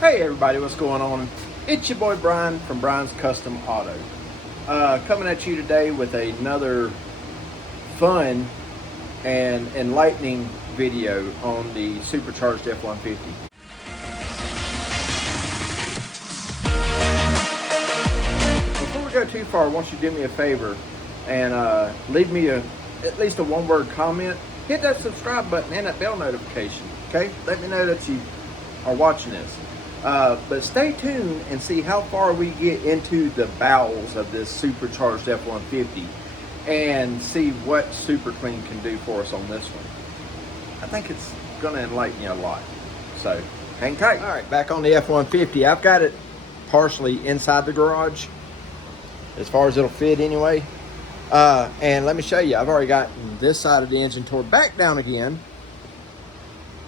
Hey everybody, what's going on? It's your boy Brian from Brian's Custom Auto. Coming at you today with another fun and enlightening video on the Supercharged F-150. Before we go too far, I want you to do me a favor and leave me at least a one-word comment. Hit that subscribe button and that bell notification, okay? Let me know that you are watching this. But stay tuned and see how far we get into the bowels of this supercharged F-150 and see what Super Clean can do for us on this one. I think it's going to enlighten you a lot. So hang tight. All right, back on the F-150. I've got it partially inside the garage, as far as it'll fit anyway. And let me show you, I've already gotten this side of the engine towed back down again,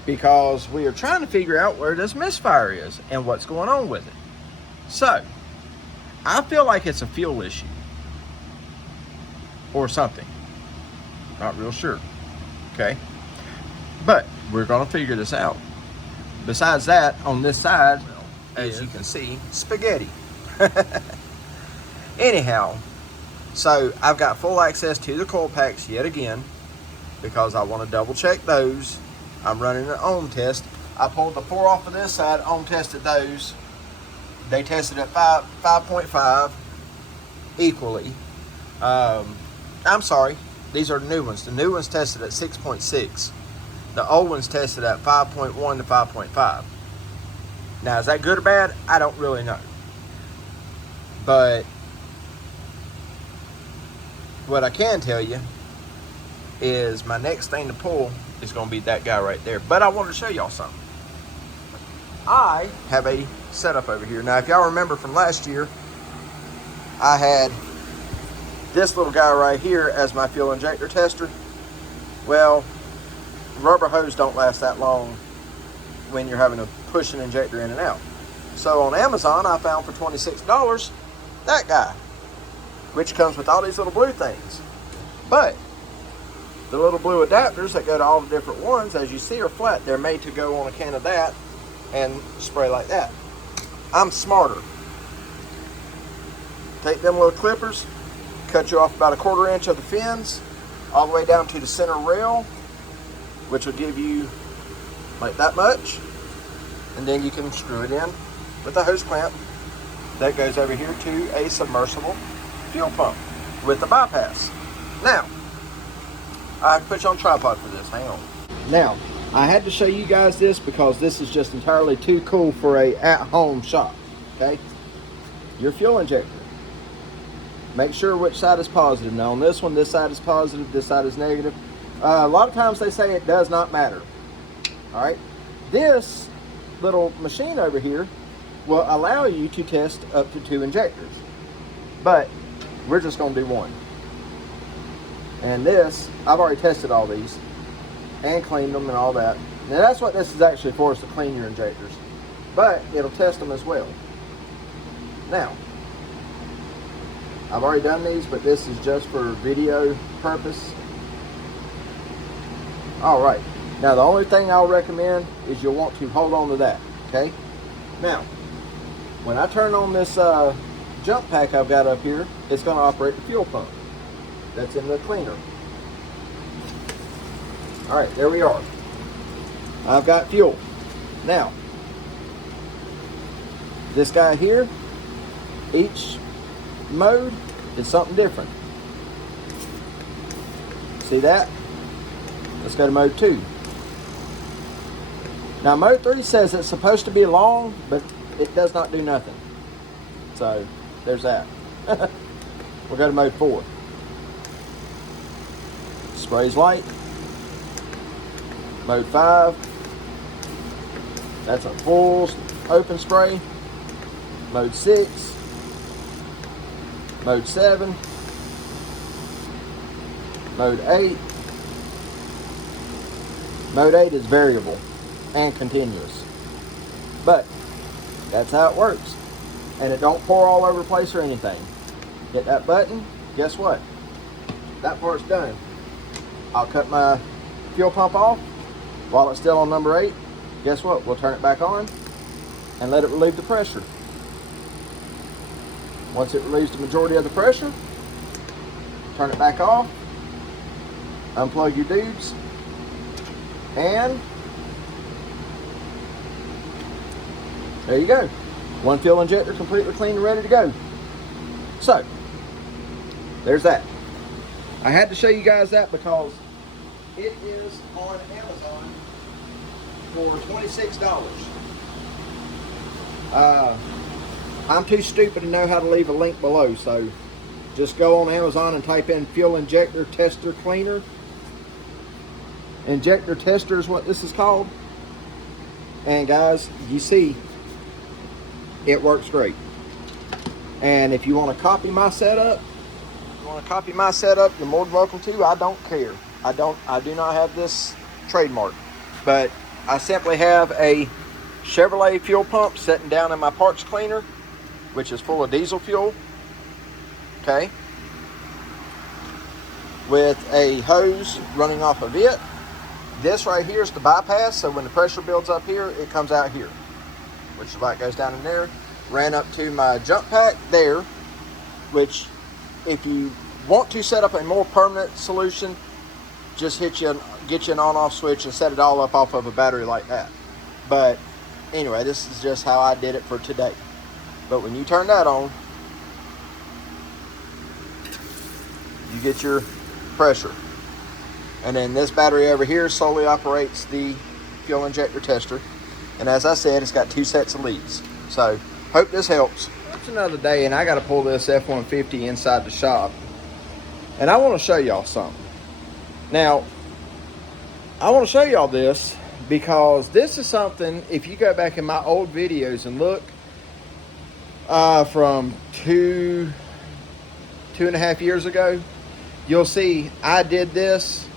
because we are trying to figure out where this misfire is and what's going on with it. So, I feel like it's a fuel issue or something. Not real sure, okay? But we're gonna figure this out. Besides that, on this side, as you can see, spaghetti. Anyhow, so I've got full access to the coil packs yet again, because I want to double check those. I'm running an ohm test. I pulled the 4 off of this side, ohm tested those. They tested at 5.5 equally. I'm sorry, these are the new ones. The new ones tested at 6.6. The old ones tested at 5.1 to 5.5. Now, is that good or bad? I don't really know. But what I can tell you is my next thing to pull is going to be that guy right there. But I want to show y'all something. I have a setup over here. Now, if y'all remember from last year, I had this little guy right here as my fuel injector tester. Well, rubber hose don't last that long when you're having to push an injector in and out. So on Amazon, I found for $26 that guy, which comes with all these little blue things. But the little blue adapters that go to all the different ones, as you see, are flat. They're made to go on a can of that and spray like that. I'm smarter. Take them little clippers, cut you off about 1/4 inch of the fins, all the way down to the center rail, which will give you like that much. And then you can screw it in with a hose clamp that goes over here to a submersible fuel pump with the bypass. Now, I have to put you on tripod for this, hang on. Now, I had to show you guys this because this is just entirely too cool for a at-home shop, okay? Your fuel injector. Make sure which side is positive. Now on this one, this side is positive, this side is negative. A lot of times they say it does not matter, all right? This little machine over here will allow you to test up to 2 injectors, but we're just gonna do one. And this, I've already tested all these and cleaned them and all that. Now that's what this is actually for, is to clean your injectors. But it'll test them as well. Now, I've already done these, but this is just for video purpose. All right. Now the only thing I'll recommend is you'll want to hold on to that, okay? Now, when I turn on this jump pack I've got up here, it's gonna operate the fuel pump that's in the cleaner. All right, there we are. I've got fuel. Now, this guy here, each mode is something different. See that? Let's go to mode 2. Now, mode 3 says it's supposed to be long, but it does not do nothing. So, there's that. We'll go to mode 4. Sprays light. Mode 5. That's a full open spray. Mode 6. Mode 7. Mode 8. Mode 8 is variable and continuous. But that's how it works. And it don't pour all over the place or anything. Hit that button, guess what? That part's done. I'll cut my fuel pump off while it's still on number 8. Guess what? We'll turn it back on and let it relieve the pressure. Once it relieves the majority of the pressure, turn it back off, unplug your tubes, and there you go. One fuel injector completely clean and ready to go. So, there's that. I had to show you guys that because it is on Amazon for $26. I'm too stupid to know how to leave a link below, so just go on Amazon and type in fuel injector tester cleaner. Injector tester is what this is called. And guys, you see, it works great. And if you want to copy my setup, you're more than welcome to. I don't care. I do not have this trademark, but I simply have a Chevrolet fuel pump sitting down in my parts cleaner, which is full of diesel fuel, okay, with a hose running off of it. This right here is the bypass, so when the pressure builds up here, it comes out here, which is why it goes down in there. Ran up to my jump pack there, which if you want to set up a more permanent solution, just get you an on-off switch and set it all up off of a battery like that. But anyway, this is just how I did it for today. But when you turn that on, you get your pressure. And then this battery over here solely operates the fuel injector tester. And as I said, it's got 2 sets of leads. So, hope this helps. It's another day and I got to pull this F-150 inside the shop. And I want to show y'all something. Now, I want to show y'all this because this is something, if you go back in my old videos and look from 2.5 years ago, you'll see I did this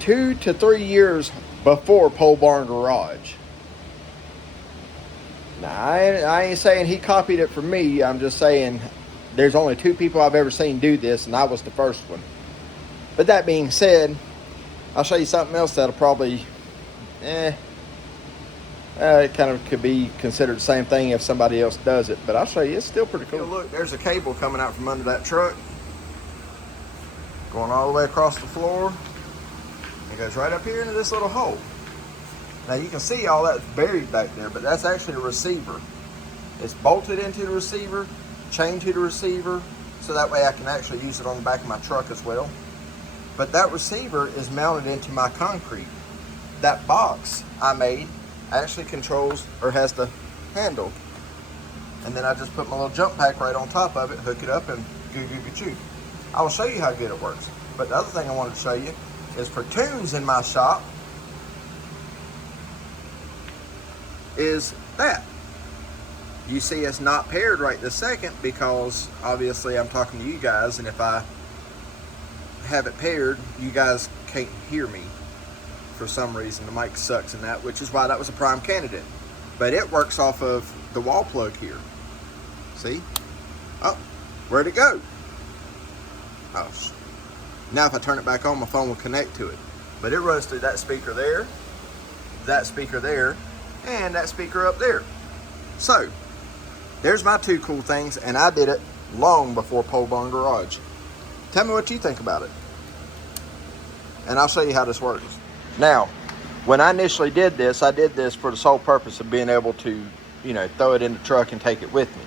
2 to 3 years before Pole Barn Garage. Now, I ain't saying he copied it from me. I'm just saying there's only 2 people I've ever seen do this, and I was the first one. But that being said, I'll show you something else that'll probably, it kind of could be considered the same thing if somebody else does it. But I'll show you, it's still pretty cool. Look, there's a cable coming out from under that truck, going all the way across the floor. It goes right up here into this little hole. Now you can see all that's buried back there, but that's actually a receiver. It's bolted into the receiver, chained to the receiver, so that way I can actually use it on the back of my truck as well. But that receiver is mounted into my concrete. That box I made actually controls or has the handle. And then I just put my little jump pack right on top of it, hook it up, and goo. I will show you how good it works. But the other thing I wanted to show you is for tunes in my shop is that. You see it's not paired right this second because obviously I'm talking to you guys, and if I have it paired, you guys can't hear me for some reason. The mic sucks in that, which is why that was a prime candidate. But it works off of the wall plug here. See? Oh, where'd it go? Oh, now if I turn it back on, my phone will connect to it. But it runs through that speaker there, and that speaker up there. So, there's my 2 cool things, and I did it long before Pole Barn Garage. Tell me what you think about it. And I'll show you how this works. Now, when I initially did this, I did this for the sole purpose of being able to, throw it in the truck and take it with me.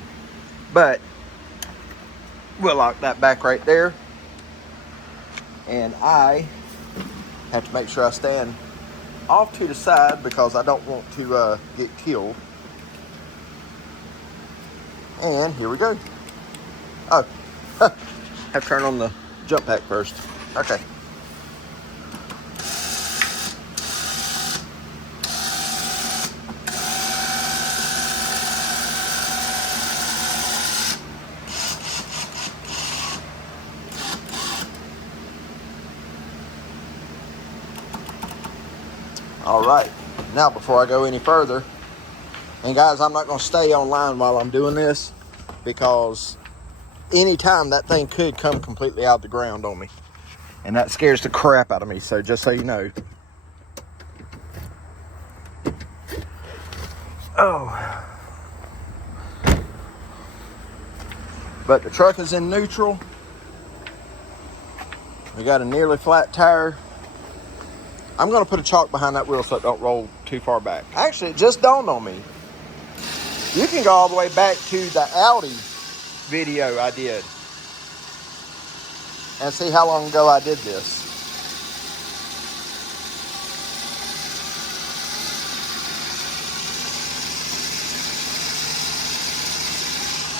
But, we'll lock that back right there. And I have to make sure I stand off to the side because I don't want to get killed. And here we go. Oh, have to turn on the jump pack first. Okay. All right, now before I go any further, and guys, I'm not going to stay online while I'm doing this because anytime that thing could come completely out of the ground on me, and that scares the crap out of me. So just so you know, Oh. But the truck is in neutral. We got a nearly flat tire. I'm gonna put a chalk behind that wheel so it don't roll too far back. Actually, it just dawned on me. You can go all the way back to the Audi video I did and see how long ago I did this.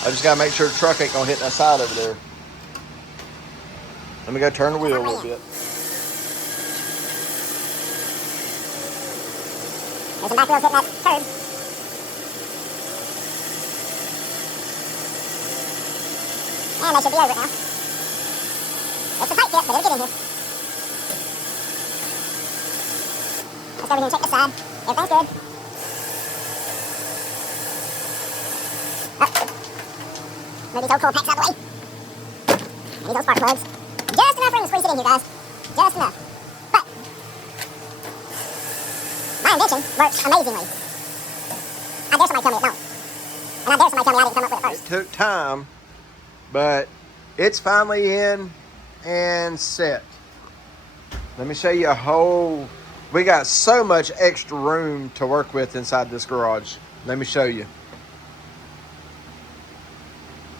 I just gotta make sure the truck ain't gonna hit that side over there. Let me go turn the wheel a little bit. There's some back wheels hitting that curb. And they should be over it now. It's a tight fit, but it'll get in here. Let's go over here and check this side. Everything's good. Move these old coil packs out of the way. And these old spark plugs. Just enough room to squeeze it in here, guys. Just enough. But my invention works amazingly. I dare somebody tell me it don't. And I dare somebody tell me I didn't come up with it first. It took time, but it's finally in and set. Let me show you a whole... We got so much extra room to work with inside this garage. Let me show you.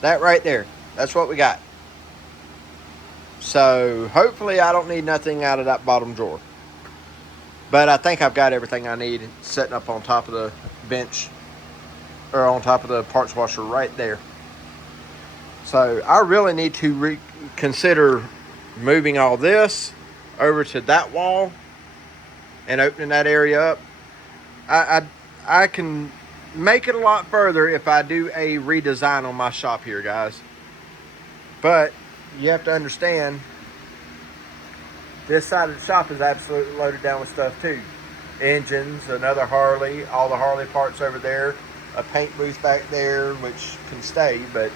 That right there. That's what we got. So hopefully I don't need nothing out of that bottom drawer. But I think I've got everything I need setting up on top of the bench, or on top of the parts washer right there. So I really need to reconsider moving all this over to that wall and opening that area up. I can make it a lot further if I do a redesign on my shop here, guys. But you have to understand, this side of the shop is absolutely loaded down with stuff too. Engines, another Harley, all the Harley parts over there, a paint booth back there, which can stay, but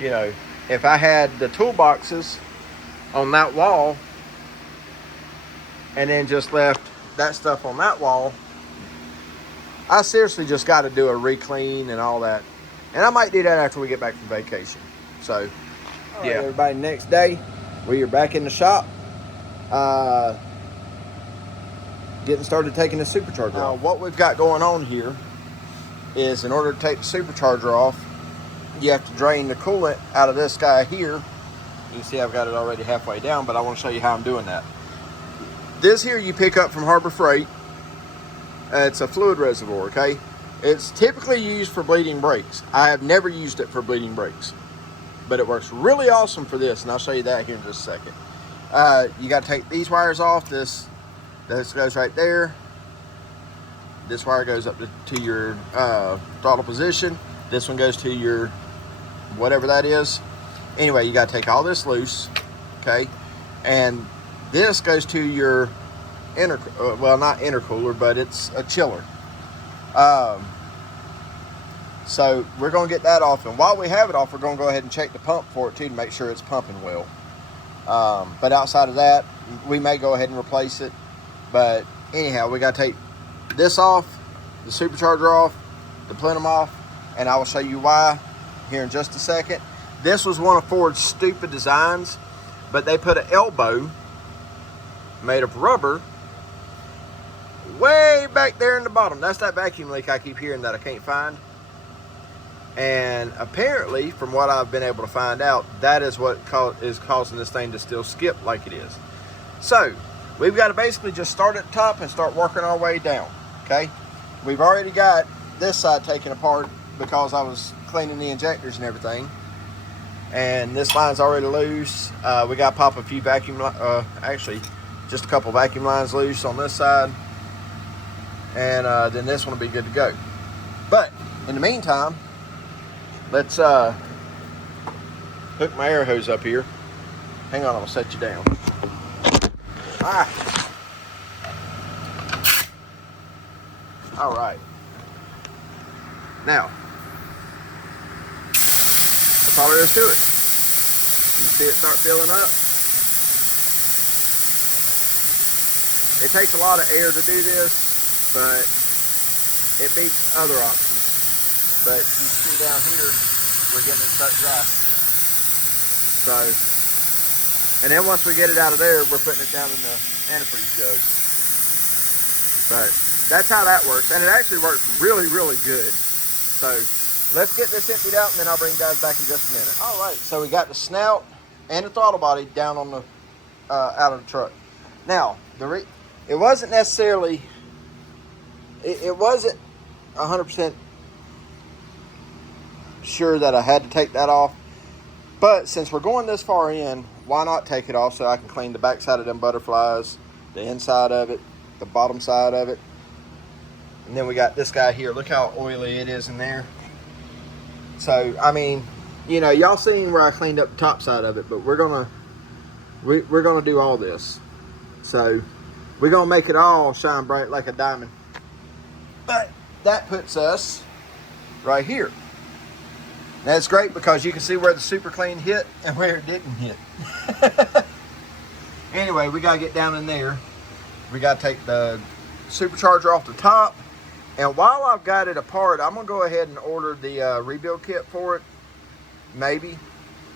you know, if I had the toolboxes on that wall and then just left that stuff on that wall, I seriously just got to do a re-clean and all that. And I might do that after we get back from vacation. So, yeah. Right, everybody, next day, we are back in the shop. Getting started taking the supercharger off. Now, what we've got going on here is, in order to take the supercharger off, you have to drain the coolant out of this guy here. You can see I've got it already halfway down, but I want to show you how I'm doing that. This here you pick up from Harbor Freight. It's a fluid reservoir, okay? It's typically used for bleeding brakes. I have never used it for bleeding brakes, but it works really awesome for this, and I'll show you that here in just a second. You got to take these wires off. This goes right there. This wire goes up to your throttle position. This one goes to your whatever that is. Anyway, you got to take all this loose, okay? And this goes to your well, not intercooler, but it's a chiller. So we're going to get that off, and while we have it off, we're going to go ahead and check the pump for it too to make sure it's pumping well. But outside of that, we may go ahead and replace it. But anyhow, we got to take this off, the supercharger off, the plenum off, and I will show you why here in just a second. This was one of Ford's stupid designs, but they put an elbow made of rubber way back there in the bottom. That's that vacuum leak I keep hearing that I can't find. And apparently, from what I've been able to find out, that is what is causing this thing to still skip like it is. So we've got to basically just start at the top and start working our way down, okay? We've already got this side taken apart because I was cleaning the injectors and everything. And this line's already loose. We got to pop a few actually just a couple vacuum lines loose on this side. And then this one will be good to go. But in the meantime, let's hook my air hose up here. Hang on, I'll set you down. All right. Now, that's all there is to it. You can see it start filling up. It takes a lot of air to do this, but it beats other options. But you see down here, we're getting it start dry. So, and then once we get it out of there, we're putting it down in the antifreeze jug. But that's how that works. And it actually works really, really good. So let's get this emptied out and then I'll bring you guys back in just a minute. All right, so we got the snout and the throttle body down on the, out of the truck. Now, it wasn't necessarily, it wasn't 100% sure that I had to take that off. But since we're going this far in, why not take it off so I can clean the back side of them butterflies, the inside of it, the bottom side of it. And then we got this guy here. Look how oily it is in there. So, I mean, you know, y'all seen where I cleaned up the top side of it, but we're gonna do all this. So, we're gonna make it all shine bright like a diamond. But that puts us right here. That's great because you can see where the super clean hit and where it didn't hit. Anyway, we gotta get down in there. We gotta take the supercharger off the top. And while I've got it apart, I'm gonna go ahead and order the rebuild kit for it. Maybe.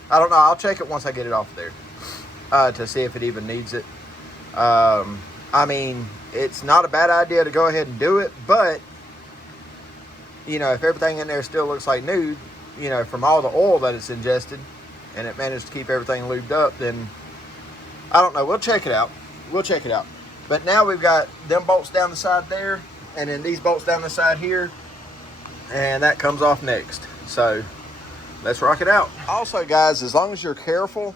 I don't know, I'll check it once I get it off there to see if it even needs it. I mean, it's not a bad idea to go ahead and do it, but you know, if everything in there still looks like new, you know, from all the oil that it's ingested, and it managed to keep everything lubed up, then I don't know. We'll check it out. We'll check it out. But now we've got them bolts down the side there, and then these bolts down the side here, and that comes off next. So let's rock it out. Also, guys, as long as you're careful,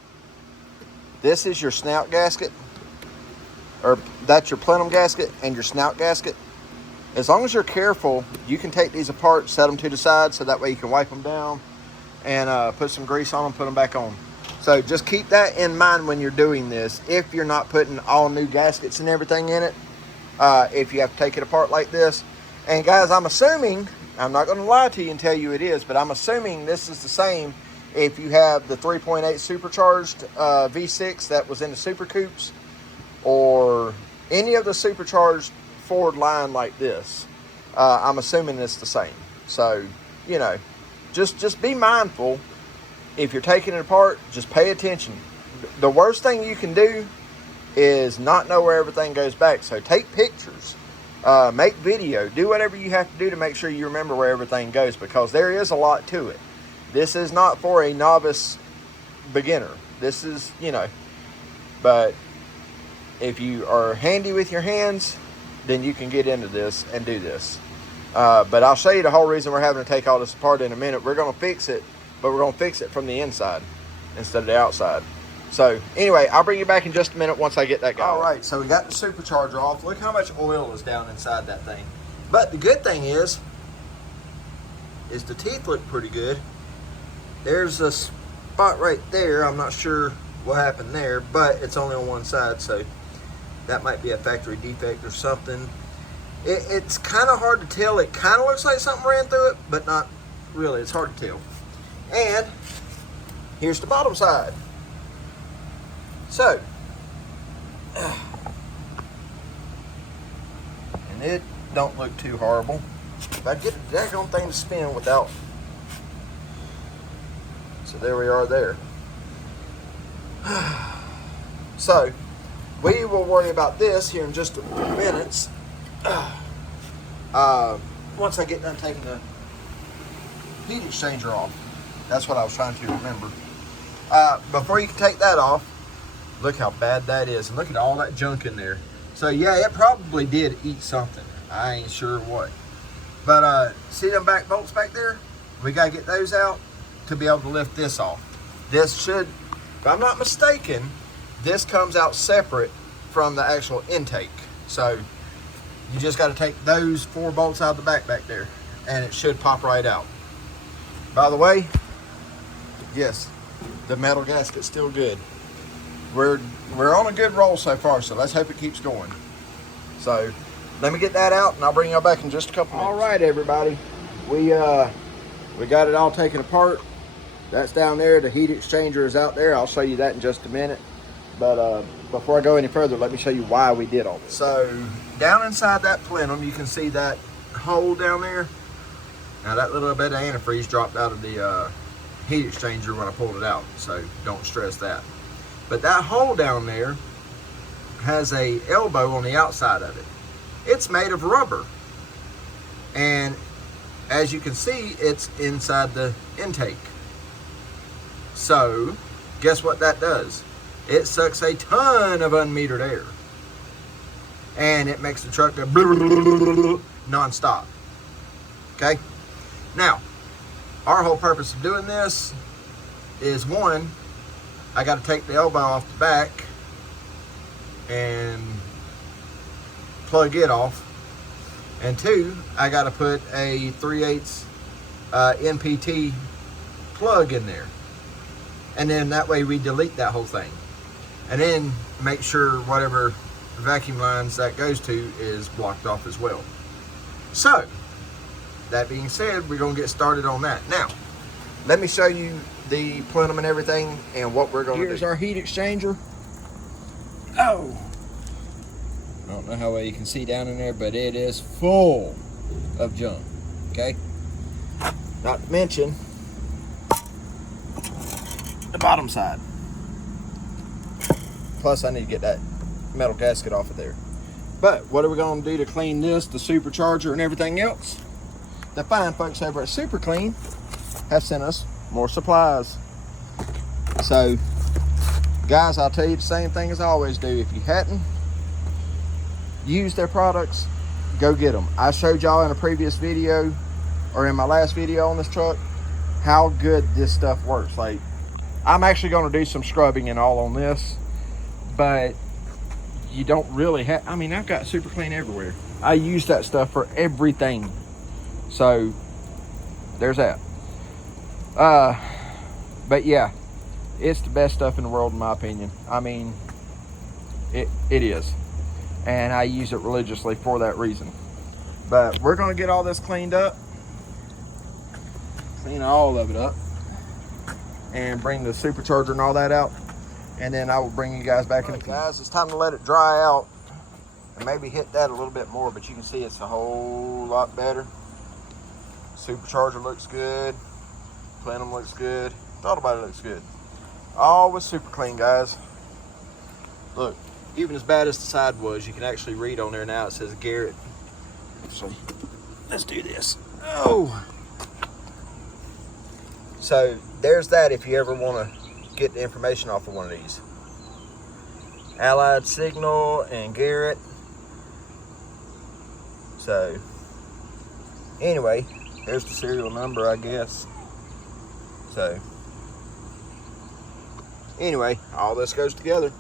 this is your snout gasket, or that's your plenum gasket and your snout gasket. As long as you're careful, you can take these apart, set them to the side, so that way you can wipe them down and put some grease on them, put them back on. So just keep that in mind when you're doing this. If you're not putting all new gaskets and everything in it, if you have to take it apart like this. And guys, I'm assuming, I'm not going to lie to you and tell you it is, but I'm assuming this is the same if you have the 3.8 supercharged V6 that was in the Super Coupes, or any of the supercharged Ford line like this. I'm assuming it's the same. So, you know, just be mindful. If you're taking it apart, just pay attention. The worst thing you can do is not know where everything goes back. So take pictures, make video, do whatever you have to do to make sure you remember where everything goes, because there is a lot to it. This is not for a novice beginner. This is, you know, but if you are handy with your hands, then you can get into this and do this. But I'll show you the whole reason we're having to take all this apart in a minute. We're going to fix it, but we're going to fix it from the inside instead of the outside. So anyway, I'll bring you back in just a minute once I get that going. All right, so we got the supercharger off. Look how much oil is down inside that thing. But the good thing is the teeth look pretty good. There's a spot right there. I'm not sure what happened there, but it's only on one side, so that might be a factory defect or something. It's kind of hard to tell. It kind of looks like something ran through it, but not really. It's hard to tell. And here's the bottom side. So, and it don't look too horrible. If I get the daggone thing to spin without, so there we are there. So, we will worry about this here in just a few minutes. Once I get done taking the heat exchanger off. That's what I was trying to remember. Before you can take that off, look how bad that is. And look at all that junk in there. So yeah, it probably did eat something. I ain't sure what. But see them back bolts back there? We got to get those out to be able to lift this off. This should, if I'm not mistaken, this comes out separate from the actual intake. So you just got to take those 4 bolts out of the back there, and it should pop right out. By the way, yes, the metal gasket's still good. We're on a good roll so far, so let's hope it keeps going. So let me get that out, and I'll bring y'all back in just a couple minutes. All right, everybody, we got it all taken apart. That's down there. The heat exchanger is out there. I'll show you that in just a minute. But before I go any further, let me show you why we did all this. So down inside that plenum, you can see that hole down there. Now that little bit of antifreeze dropped out of the heat exchanger when I pulled it out, so don't stress that. But that hole down there has a elbow on the outside of it. It's made of rubber, and as you can see, it's inside the intake. So guess what that does? It sucks a ton of unmetered air, and it makes the truck go non-stop. Okay, now our whole purpose of doing this is, one, I got to take the elbow off the back and plug it off, and two, I got to put a 3/8 NPT plug in there, and then that way we delete that whole thing, and then make sure whatever vacuum lines that goes to is blocked off as well. So that being said, we're going to get started on that. Now let me show you the plenum and everything and what we're going to do. Here's our heat exchanger. Oh, I don't know how well you can see down in there, but it is full of junk. Okay, not to mention the bottom side. Plus I need to get that metal gasket off of there. But what are we going to do to clean this, the supercharger and everything else? The fine folks over at Super Clean have sent us more supplies. So guys, I'll tell you the same thing as I always do. If you hadn't used their products, go get them. I showed y'all in a previous video, or in my last video on this truck, how good this stuff works. Like, I'm actually going to do some scrubbing and all on this, but you don't really have, I mean, I've got Super Clean everywhere. I use that stuff for everything. So there's that. But yeah, it's the best stuff in the world in my opinion. I mean, it is, and I use it religiously for that reason. But we're going to get all this cleaned up, clean all of it up, and bring the supercharger and all that out, and then I will bring you guys back in. Guys, it's time to let it dry out and maybe hit that a little bit more, but you can see it's a whole lot better. Supercharger looks good, plenum looks good, thought about it looks good. All with Super Clean, guys. Look, even as bad as the side was, you can actually read on there now, it says Garrett. So let's do this. Oh, so there's that if you ever want to get the information off of one of these. Allied Signal and Garrett. So anyway, there's the serial number, I guess. So anyway, all this goes together.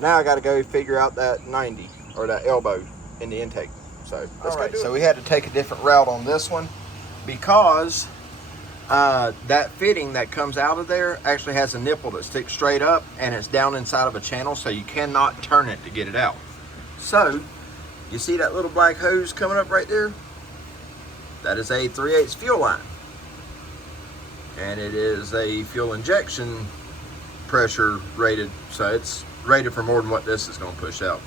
Now I got to go figure out that 90, or that elbow in the intake. So let's go do it. So we had to take a different route on this one because that fitting that comes out of there actually has a nipple that sticks straight up, and it's down inside of a channel, so you cannot turn it to get it out. So you see that little black hose coming up right there? That is a 3/8 fuel line, and it is a fuel injection pressure rated, so it's rated for more than what this is going to push out.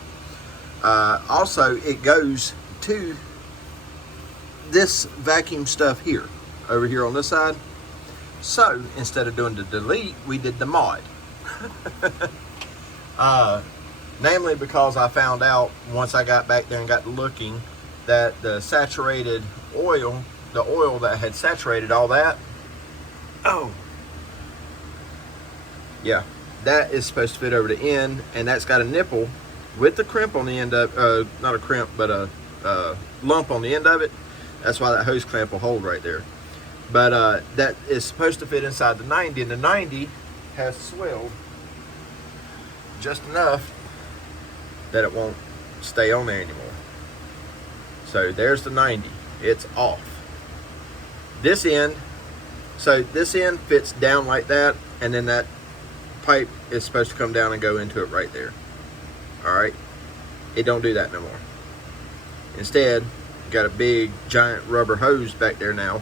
Also, it goes to this vacuum stuff here, over here on this side. So instead of doing the delete, we did the mod. Namely because I found out once I got back there and got looking that the saturated oil, the oil that had saturated all that, oh yeah, that is supposed to fit over the end, and that's got a nipple with the crimp on the end of, not a crimp, but a lump on the end of it. That's why that hose clamp will hold right there. But that is supposed to fit inside the 90, and the 90 has swelled just enough that it won't stay on there anymore. So there's the 90, it's off. This end, so this end fits down like that, and then that pipe is supposed to come down and go into it right there. All right, it don't do that no more. Instead, got a big giant rubber hose back there now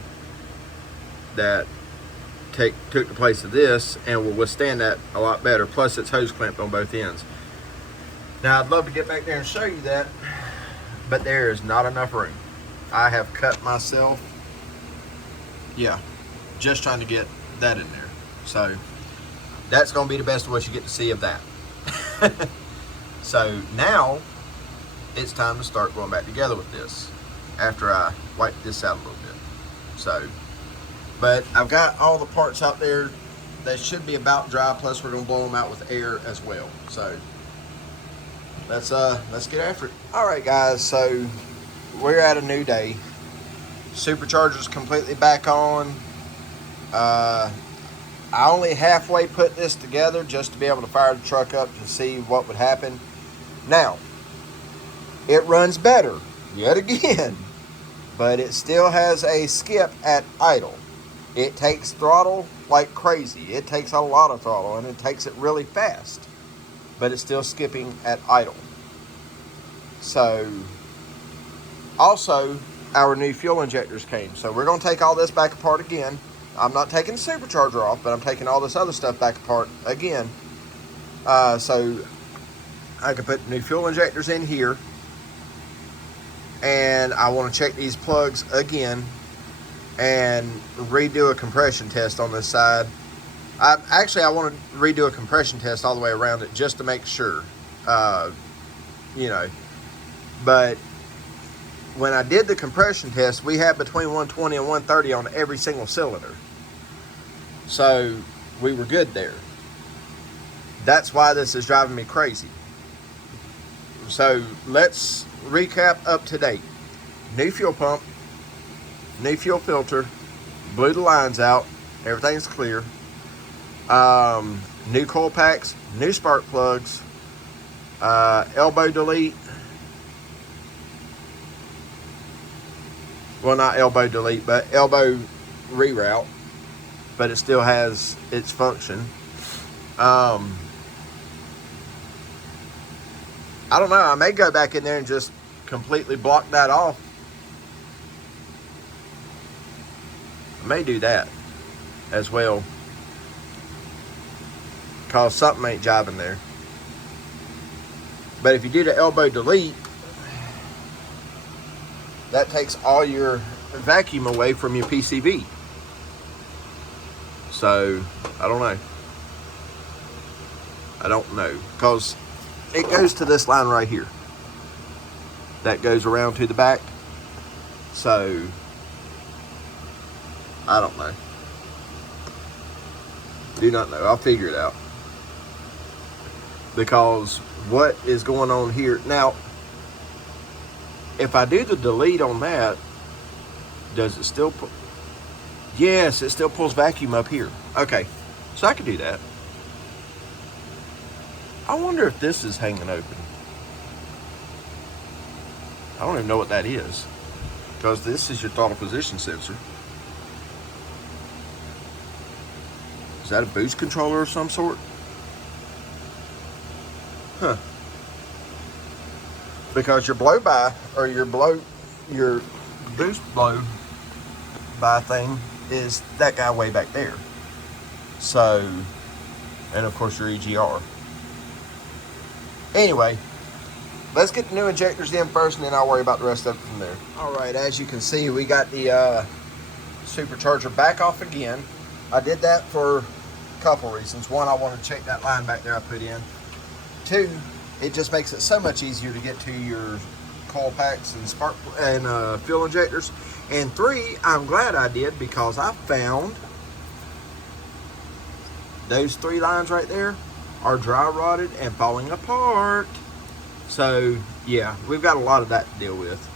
that took the place of this and will withstand that a lot better. Plus, it's hose clamped on both ends. Now, I'd love to get back there and show you that, but there is not enough room. I have cut myself, yeah, just trying to get that in there. So that's going to be the best of what you get to see of that. So now it's time to start going back together with this after I wipe this out a little bit. So, but I've got all the parts out there. They should be about dry, plus we're going to blow them out with air as well. So let's get after it. All right, guys, so we're at a new day. Supercharger's completely back on. I only halfway put this together just to be able to fire the truck up to see what would happen. Now, it runs better, yet again, but it still has a skip at idle. It takes throttle like crazy. It takes a lot of throttle, and it takes it really fast, but it's still skipping at idle. So, also, our new fuel injectors came. So we're going to take all this back apart again. I'm not taking the supercharger off, but I'm taking all this other stuff back apart again. So I can put new fuel injectors in here. And I want to check these plugs again and redo a compression test on this side. I want to redo a compression test all the way around it just to make sure, but when I did the compression test, we had between 120 and 130 on every single cylinder. So we were good there. That's why this is driving me crazy. So let's recap up to date. New fuel pump, new fuel filter, blew the lines out, everything's clear. New coil packs, new spark plugs, elbow delete. Well, not elbow delete, but elbow reroute, but it still has its function. I don't know, I may go back in there and just completely block that off. I may do that as well, because something ain't jiving there. But if you do the elbow delete, that takes all your vacuum away from your PCV. So, I don't know. Because it goes to this line right here. That goes around to the back. So, I don't know. Do not know. I'll figure it out. Because what is going on here now? If I do the delete on that, does it still pull? Yes, it still pulls vacuum up here. Okay, so I can do that. I wonder if this is hanging open. I don't even know what that is, because this is your throttle position sensor. Is that a boost controller of some sort? Huh. Because your blow by, or your boost blow by thing is that guy way back there. So, and of course your EGR. Anyway, let's get the new injectors in first, and then I'll worry about the rest of it from there. All right, as you can see, we got the supercharger back off again. I did that for a couple reasons. One, I want to check that line back there I put in. Two, it just makes it so much easier to get to your coil packs and spark and fuel injectors. And three, I'm glad I did, because I found those three lines right there are dry rotted and falling apart. So yeah, we've got a lot of that to deal with,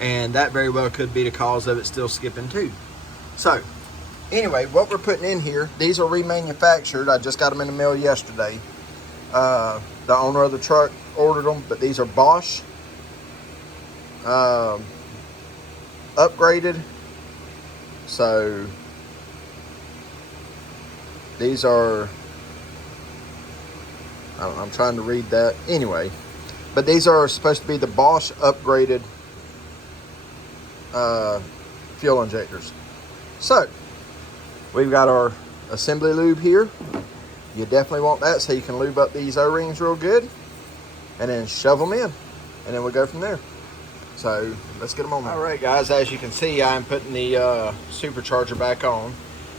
and that very well could be the cause of it still skipping too. So anyway, what we're putting in here, these are remanufactured. I just got them in the mail yesterday. The owner of the truck ordered them, but these are Bosch upgraded. So these are, I'm trying to read that anyway, but these are supposed to be the Bosch upgraded fuel injectors. So we've got our assembly lube here. You definitely want that so you can lube up these O-rings real good, and then shove them in, and then we'll go from there. So let's get them on there. All right, guys, as you can see, I'm putting the supercharger back on.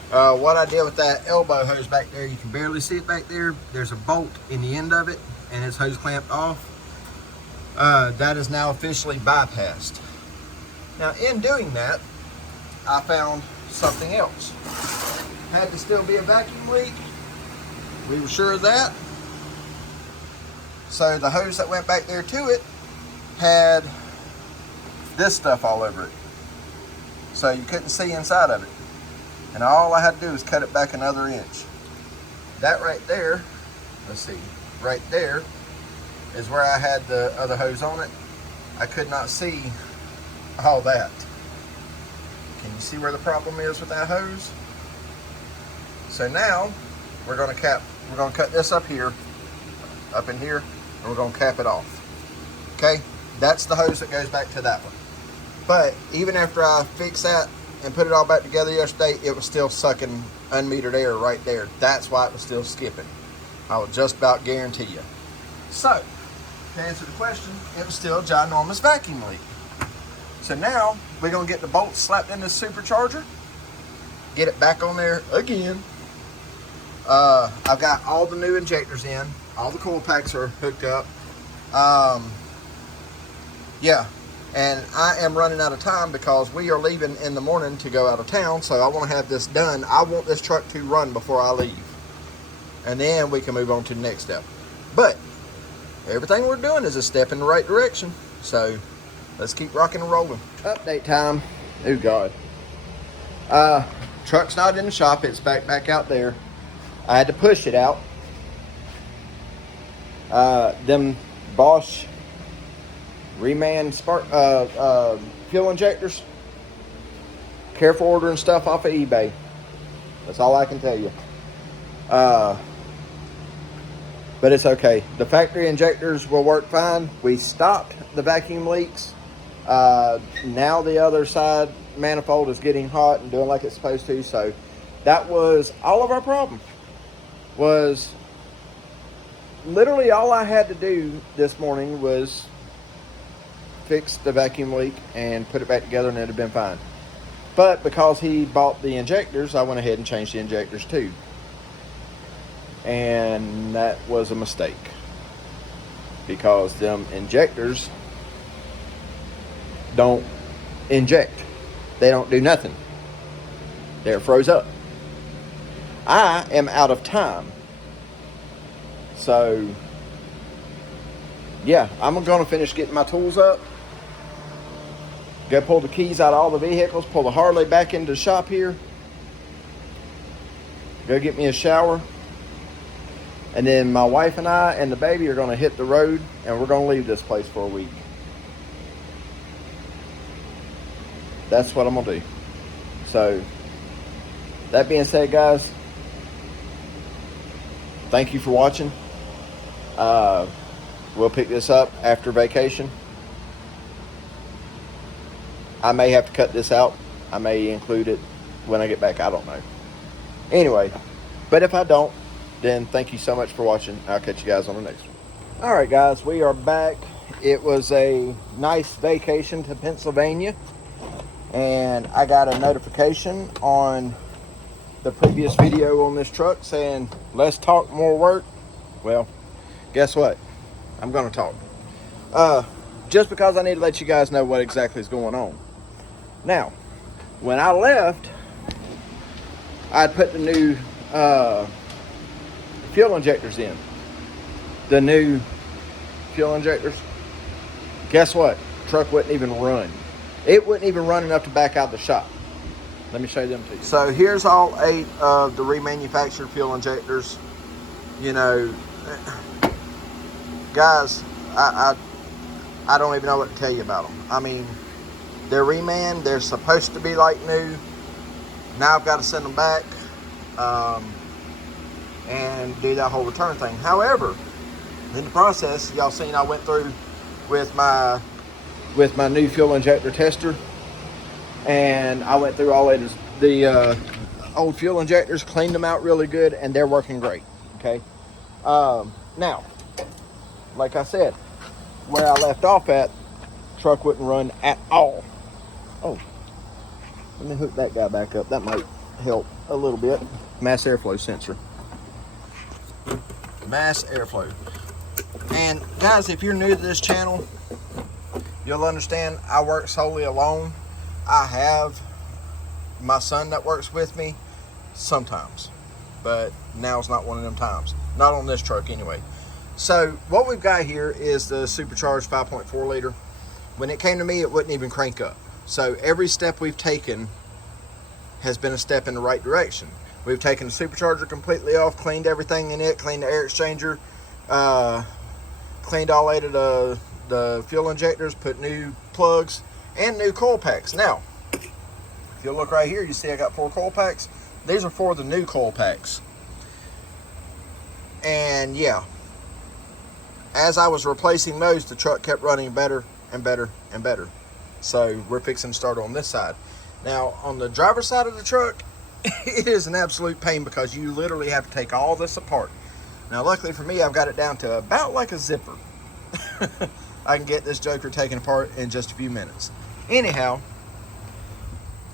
What I did with that elbow hose back there, you can barely see it back there. There's a bolt in the end of it, and it's hose clamped off. That is now officially bypassed. Now, in doing that, I found something else. Had to still be a vacuum leak. We were sure of that. So the hose that went back there to it had this stuff all over it. So you couldn't see inside of it. And all I had to do was cut it back another inch. That right there, let's see, right there is where I had the other hose on it. I could not see all that. Can you see where the problem is with that hose? So now we're gonna cut this up here, up in here, and we're gonna cap it off. Okay, that's the hose that goes back to that one. But even after I fixed that and put it all back together yesterday, it was still sucking unmetered air right there. That's why it was still skipping. I will just about guarantee you. So, to answer the question, it was still a ginormous vacuum leak. So now, we're gonna get the bolts slapped in this supercharger, get it back on there again. I've got all the new injectors in, all the coil packs are hooked up. Yeah, and I am running out of time because we are leaving in the morning to go out of town, so I want to have this done. I want this truck to run before I leave, and then we can move on to the next step. But everything we're doing is a step in the right direction, so let's keep rocking and rolling. Update time. Oh God. Truck's not in the shop, it's back out there. I had to push it out. Them Bosch reman spark fuel injectors. Careful ordering stuff off of eBay. That's all I can tell you. But it's okay. The factory injectors will work fine. We stopped the vacuum leaks. Now the other side manifold is getting hot and doing like it's supposed to. So that was all of our problem. Was literally all I had to do this morning was fix the vacuum leak and put it back together, and it'd have been fine. But because he bought the injectors, I went ahead and changed the injectors too. And that was a mistake, because them injectors don't inject. They don't do nothing. They're froze up. I am out of time. So, yeah, I'm going to finish getting my tools up. Go pull the keys out of all the vehicles. Pull the Harley back into the shop here. Go get me a shower. And then my wife and I and the baby are going to hit the road, and we're going to leave this place for a week. That's what I'm going to do. So, that being said, guys, thank you for watching. We'll pick this up after vacation. I may have to cut this out. I may include it when I get back. I don't know. Anyway, but if I don't, then thank you so much for watching. I'll catch you guys on the next one. All right, guys, we are back. It was a nice vacation to Pennsylvania, and I got a notification on the previous video on this truck saying, let's talk more work. Well, guess what? I'm going to talk. Just because I need to let you guys know what exactly is going on. Now, when I left, I'd put the new fuel injectors in. The new fuel injectors. Guess what? Truck wouldn't even run. It wouldn't even run enough to back out the shop. Let me show you them to you. So here's all 8 of the remanufactured fuel injectors. You know, guys, I don't even know what to tell you about them. I mean, they're reman. They're supposed to be like new. Now I've got to send them back and do that whole return thing. However, in the process, y'all seen I went through with my new fuel injector tester, and I went through all of the old fuel injectors, cleaned them out really good, and they're working great. Okay. Now, like I said, where I left off at, truck wouldn't run at all. Oh, let me hook that guy back up. That might help a little bit. Mass airflow sensor. Mass airflow. And guys, if you're new to this channel, you'll understand I work solely alone. I have my son that works with me sometimes, but now's not one of them times. Not on this truck anyway. So what we've got here is the Supercharged 5.4 liter. When it came to me, it wouldn't even crank up. So every step we've taken has been a step in the right direction. We've taken the Supercharger completely off, cleaned everything in it, cleaned the air exchanger, cleaned all 8 of the fuel injectors, put new plugs and new coil packs. Now, if you look right here, you see I got 4 coil packs. These are 4 of the new coil packs. And yeah, as I was replacing those, the truck kept running better and better and better. So we're fixing to start on this side. Now, on the driver's side of the truck, it is an absolute pain because you literally have to take all this apart. Now, luckily for me, I've got it down to about like a zipper. I can get this joker taken apart in just a few minutes. Anyhow,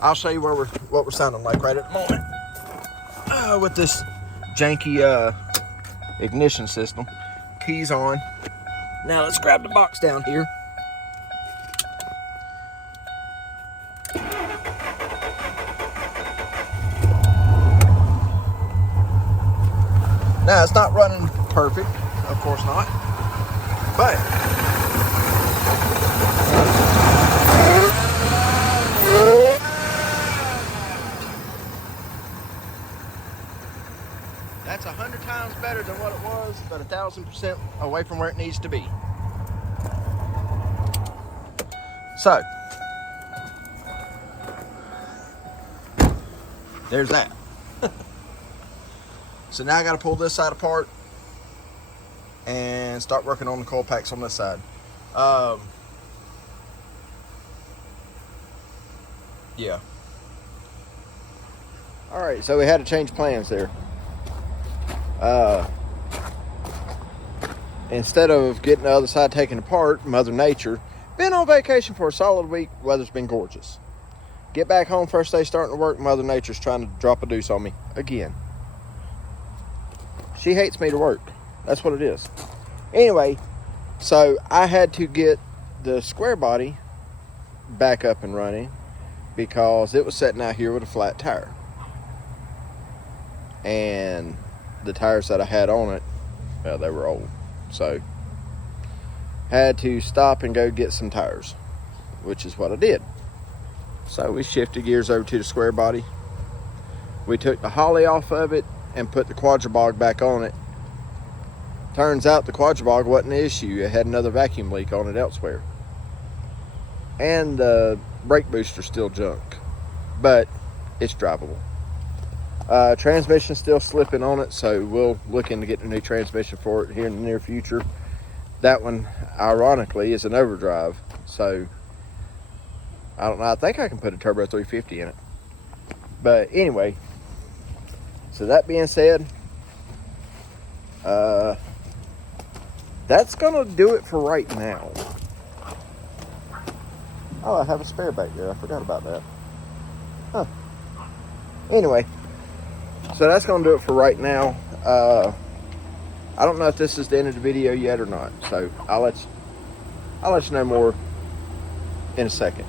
I'll show you what we're sounding like right at the moment with this janky ignition system. Keys on. Now let's grab the box down here. Now it's not running perfect, of course not, but that's 100 times better than what it was, but 1,000% away from where it needs to be. So, there's that. So now I got to pull this side apart and start working on the coil packs on this side. Yeah. All right, so we had to change plans there. Instead of getting the other side taken apart, Mother Nature, been on vacation for a solid week, weather's been gorgeous. Get back home, first day starting to work, Mother Nature's trying to drop a deuce on me again. She hates me to work. That's what it is. Anyway, so I had to get the square body back up and running because it was sitting out here with a flat tire. And the tires that I had on it, well, they were old. So had to stop and go get some tires, which is what I did. So we shifted gears over to the square body. We took the holly off of it and put the quadribog back on it. Turns out the quadribog wasn't an issue. It had another vacuum leak on it elsewhere. And the brake booster's still junk, but it's drivable. Transmission's still slipping on it, so we'll look into getting a new transmission for it here in the near future. That one, ironically, is an overdrive, so I don't know. I think I can put a Turbo 350 in it. But anyway, so that being said, that's gonna do it for right now. Oh, I have a spare back there. I forgot about that. Huh. Anyway, so that's gonna do it for right now. I don't know if this is the end of the video yet or not, so I'll let you know more in a second.